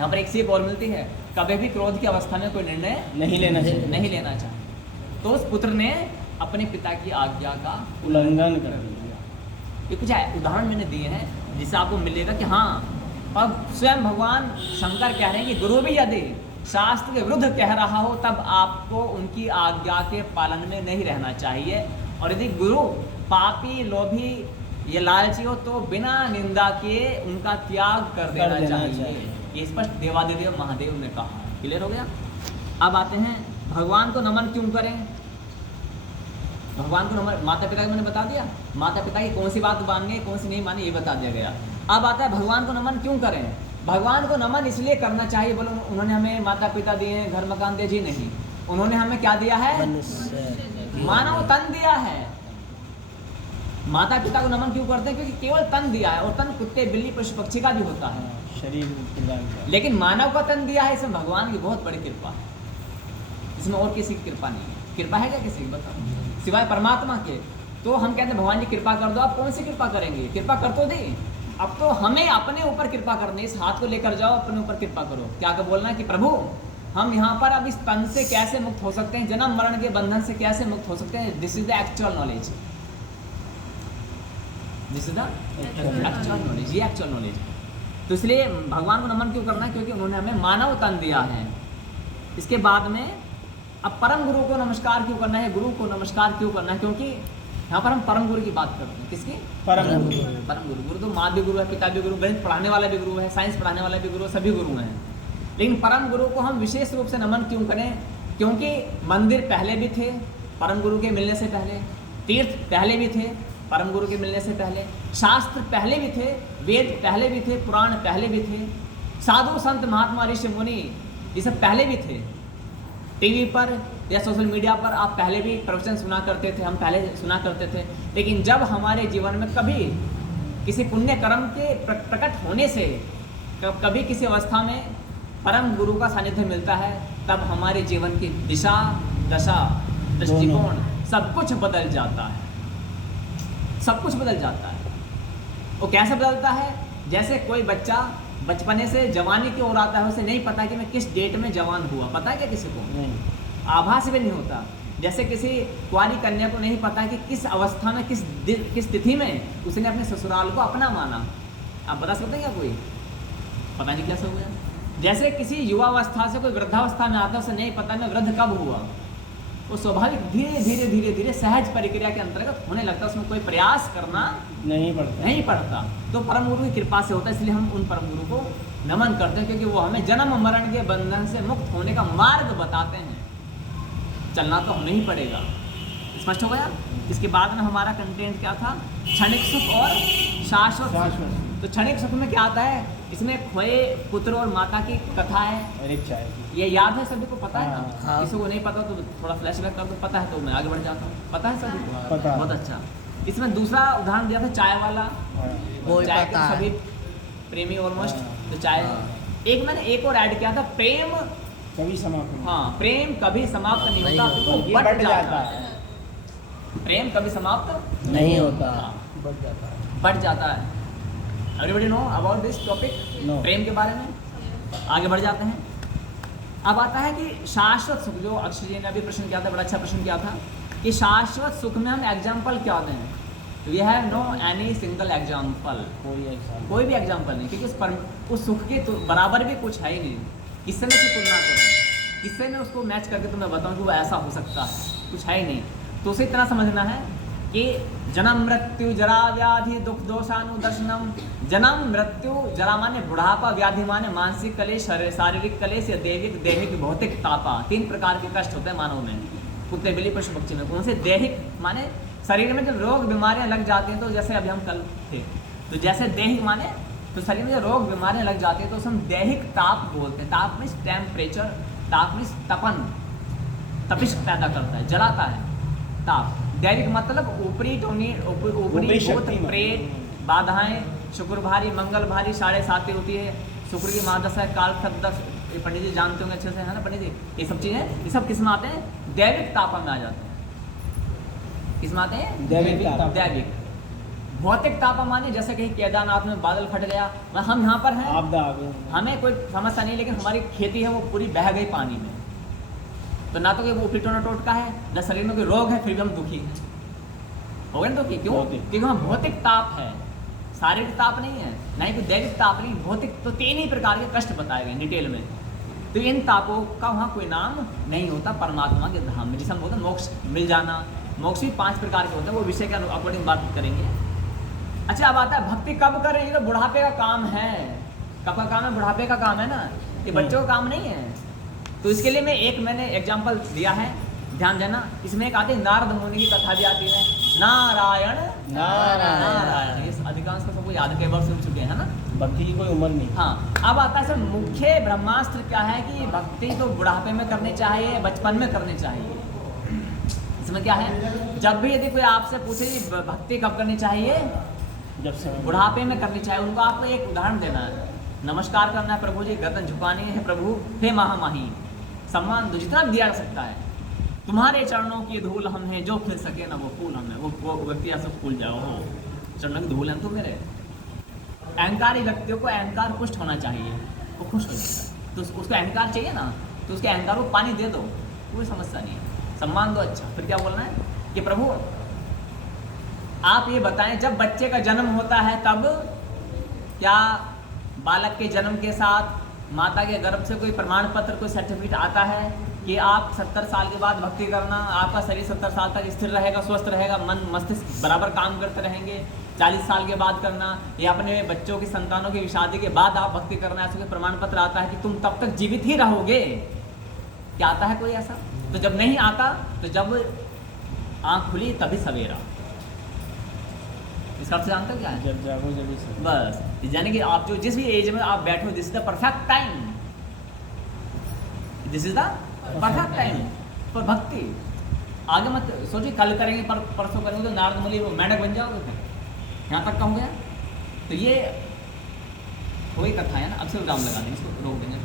यहाँ पर एक सीख और मिलती है, कभी भी क्रोध की अवस्था में कोई निर्णय नहीं लेना चाहिए। नहीं लेना चाहिए। तो उस पुत्र ने अपने पिता की आज्ञा का उल्लंघन कर दिया। ये कुछ उदाहरण मैंने दिए हैं जिससे आपको मिलेगा कि हाँ, अब स्वयं भगवान शंकर कह रहे हैं कि गुरु भी यदि शास्त्र के विरुद्ध कह रहा हो तब आपको उनकी आज्ञा के पालन में नहीं रहना चाहिए, और यदि गुरु पापी, लोभी या लालची हो तो बिना निंदा किए उनका त्याग कर देना चाहिए। ये स्पष्ट देवादिदेव महादेव ने कहा है। क्लियर हो गया? अब आते हैं भगवान को नमन क्यों करें। भगवान को नमन, माता पिता को मैंने बता दिया, माता पिता की कौन सी बात मानिए कौन सी नहीं मानिए ये बता दिया गया। अब आता है भगवान को नमन क्यों करें। भगवान को नमन इसलिए करना चाहिए, बोलो उन्होंने हमें माता पिता दिए हैं, घर मकान दिए जी नहीं, उन्होंने हमें क्या दिया है, मानव तन दिया है। माता पिता को नमन क्यों करते हैं, क्योंकि केवल तन दिया है, और तन कुत्ते बिल्ली पशु पक्षी का भी होता है, शरीर प्रदान किया। लेकिन मानव का तन दिया है, इसमें भगवान की बहुत बड़ी कृपा है, इसमें और किसी की कृपा नहीं है। कृपा है क्या किसी की, बताओ, सिवाय परमात्मा के। तो हम कहते हैं भगवान जी कृपा कर दो, आप कौन सी कृपा करेंगे, कृपा कर तो दी, अब तो हमें अपने ऊपर कृपा करनी, इस हाथ को लेकर जाओ अपने ऊपर कृपा करो। क्या कर बोलना है कि प्रभु हम यहाँ पर अब इस तन से कैसे मुक्त हो सकते हैं, जन्म मरण के बंधन से कैसे मुक्त हो सकते हैं। This is the actual knowledge, this is the actual knowledge, ये एक्चुअल नॉलेज है। तो इसलिए भगवान को नमन क्यों करना है, क्योंकि उन्होंने हमें मानव तन दिया है। इसके बाद में अब परम गुरु को नमस्कार क्यों करना है, गुरु को नमस्कार क्यों करना है, क्योंकि यहाँ पर हम परम गुरु की बात करते हैं। किसकी? परम गुरु। परम गुरु। गुरु तो माँ भी गुरु है, पिता भी गुरु, गणित पढ़ाने वाला भी गुरु है, साइंस पढ़ाने वाला भी गुरु, सभी गुरु हैं। लेकिन परम गुरु को हम विशेष रूप से नमन क्यों करें, क्योंकि मंदिर पहले भी थे परम गुरु के मिलने से पहले, तीर्थ पहले भी थे परम गुरु के मिलने से पहले, शास्त्र पहले भी थे, वेद पहले भी थे, पुराण पहले भी थे, साधु संत महात्मा ऋषि मुनि ये सब पहले भी थे। टीवी पर या सोशल मीडिया पर आप पहले भी प्रवचन सुना करते थे, हम पहले सुना करते थे। लेकिन जब हमारे जीवन में कभी किसी पुण्य कर्म के प्रकट होने से, कभी किसी अवस्था में परम गुरु का सानिध्य मिलता है, तब हमारे जीवन की दिशा, दशा, दृष्टिकोण सब कुछ बदल जाता है, सब कुछ बदल जाता है। वो कैसे बदलता है, जैसे कोई बच्चा बचपने से जवानी की ओर आता है, उसे नहीं पता कि मैं किस डेट में जवान हुआ, पता है क्या किसी को? नहीं, आभास भी नहीं होता। जैसे किसी कुंवारी कन्या को नहीं पता कि किस अवस्था में, किस तिथि में उसने अपने ससुराल को अपना माना। आप बता सकते हैं क्या कोई? पता नहीं कैसे हुआ। जैसे किसी युवावस्था से कोई वृद्धावस्था में आता है, उसे नहीं पता मैं वृद्ध कब हुआ। वो स्वाभाविक धीरे धीरे धीरे धीरे सहज प्रक्रिया के अंतर्गत होने लगता है, उसमें कोई प्रयास करना नहीं पड़ता। तो परम गुरु की कृपा से होता है, इसलिए हम उन परम गुरु को नमन करते हैं, क्योंकि वो हमें जन्म मरण के बंधन से मुक्त होने का मार्ग बताते हैं। चलना तो हमें ही पड़ेगा। स्पष्ट हो गया? इसके बाद में हमारा कंटेंट क्या था, क्षणिक सुख और शाश्वत सुख। तो क्षणिक सुख में क्या आता है, इसमें खोए पुत्र और माता की कथा है, ये याद है सभी को, पता है ना? हाँ। किसी को नहीं पता तो थोड़ा फ्लैशबैक कर दो, पता है तो मैं आगे बढ़ जाता हूँ। पता है सभी को? पता है। बहुत अच्छा। इसमें दूसरा उदाहरण दिया था चाय वाला, वो चाय पता के है। सभी प्रेमी ऑलमोस्ट, तो चाय। एक मैंने एक और ऐड किया था, प्रेम कभी समाप्त नहीं। हाँ, प्रेम कभी समाप्त नहीं होता, नहीं तो ये बढ़ जाता है। प्रेम कभी समाप्त नहीं होता, बढ़ जाता है। Everybody know about this topic, No. प्रेम के बारे में। आगे बढ़ जाते हैं। अब आता है कि शाश्वत सुख, जो अक्षय जी ने अभी प्रश्न किया था, बड़ा अच्छा प्रश्न किया था कि शाश्वत सुख में हम एग्जाम्पल क्या दें। तो यह है नो एनी सिंगल एग्जाम्पल, कोई भी एग्जाम्पल नहीं, क्योंकि उस सुख के तो बराबर भी कुछ है ही नहीं। किससे मैं उसकी तुलना करूँ, किससे मैं उसको मैच करके तो मैं बताऊँ कि वो ऐसा हो सकता है, कुछ है ही नहीं। तो उसे इतना समझना है कि जन्म मृत्यु जरा व्याधि दुख दोषानुदर्शनम। जन्म मृत्यु, जरा माने बुढ़ापा, व्याधि माने मानसिक कलेश, शारीरिक कलेश या दैहिक भौतिक तापा। 3 प्रकार के कष्ट होते हैं मानव में, कुत्ते बिल्ली पशु पक्षी में। कौन से? दैहिक माने शरीर में जब रोग बीमारियां लग जाती हैं, तो जैसे अभी हम कल थे, तो जैसे दैहिक माने तो शरीर में जो रोग बीमारियां लग जाती हैं तो उसे हम दैहिक ताप बोलते हैं। ताप मीन्स टेम्परेचर, ताप मीन्स तपन, तपिश पैदा करता है, जलाता है ताप। दैविक मतलब ऊपरी शक्ति, प्रेत, बाधाएं, शुक्र भारी, मंगल भारी, 7.5 होती है, शुक्र की महादशा, काल खद्दश, ये पंडित जी जानते होंगे अच्छे से, है ना पंडित जी? ये सब चीज़ें, ये सब किस में आते हैं? दैविक ताप में आ जाते हैं। किस में आते हैं? दैविक ताप। दैविक। भौतिक ताप माने जैसे कहीं केदारनाथ में बादल फट गया, हम यहाँ पर हैं, आपदा आ गई। हमें कोई समस्या नहीं, लेकिन हमारी खेती है वो पूरी बह गई पानी में, तो ना तो कि वो ऊपरी टोना टोटका है, ना शरीर में कोई रोग है, फिर भी हम दुखी हैं। हो गए ना दुखी? क्यों? क्योंकि हम भौतिक ताप है, शारीरिक ताप नहीं है, ना ही कोई दैविक ताप नहीं, भौतिक। तो 3 ही प्रकार के कष्ट बताए गए डिटेल में। तो इन तापों का वहाँ कोई नाम नहीं होता परमात्मा के धाम में, जिसे हम बोलते हैं मोक्ष मिल जाना। मोक्ष भी 5 प्रकार के होते हैं, वो विषय के अकॉर्डिंग बात करेंगे। अच्छा, अब आता है भक्ति कब करें? ये तो बुढ़ापे का काम है। कब का काम है? बुढ़ापे का काम है ना, ये बच्चों का काम नहीं है। तो इसके लिए मैंने एग्जाम्पल दिया है, ध्यान देना। इसमें एक आती है नारद मुनि की कथा भी आती है, नारायण नारायण, ये अधिकांश को सबको याद, कई बार सुन चुके हैं ना। भक्ति की कोई उम्र नहीं। हाँ, अब आता है सर मुख्य ब्रह्मास्त्र क्या है कि भक्ति तो बुढ़ापे में करनी चाहिए, बचपन में करनी चाहिए। इसमें क्या है, जब भी यदि कोई आपसे पूछे कि भक्ति कब करनी चाहिए, जब समय बुढ़ापे में करनी चाहिए, उनको आपको एक उदाहरण देना है। नमस्कार करना है प्रभु जी, गर्दन झुकानी है, प्रभु हे महामाही, सम्मान दो जितना दिया जा सकता है। तुम्हारे चरणों की धूल हम हैं, जो खिल सके ना वो फूल हम है। वो व्यक्ति ऐसा फूल जाओ, हो चरणों की धूल है तो मेरे। अहंकारी व्यक्तियों को अहंकार पुष्ट होना चाहिए, वो खुश हो जाता है। तो उसको अहंकार चाहिए ना, तो उसके अहंकार को पानी दे दो, कोई समस्या नहीं है, सम्मान दो। अच्छा, फिर क्या बोलना है कि प्रभु आप ये बताएं, जब बच्चे का जन्म होता है तब क्या बालक के जन्म के साथ माता के गर्भ से कोई प्रमाण पत्र, कोई सर्टिफिकेट आता है कि आप 70 साल के बाद भक्ति करना, आपका शरीर 70 साल तक स्थिर रहेगा, स्वस्थ रहेगा, मन मस्तिष्क बराबर काम करते रहेंगे, 40 साल के बाद करना, या अपने बच्चों की संतानों की शादी के बाद आप भक्ति करना, ऐसा कोई प्रमाण पत्र आता है कि तुम तब तक जीवित ही रहोगे? क्या आता है कोई ऐसा? तो जब नहीं आता, तो जब आँख खुली तभी सवेरा। इसका अर्थ जानते हो क्या है? जब जागो जब ही बस, यानी कि आप जो जिस भी एज में आप बैठो, this is the perfect time, this is the perfect time for भक्ति। आगे मत सोचिए कल करेंगे, परसों करेंगे, तो नारद मुनि वो मेंढक बन जाओगे फिर, यहाँ तक का हो गया। तो ये वही कथा है ना, अब से विराम लगा देंगे, इसको रोक देंगे।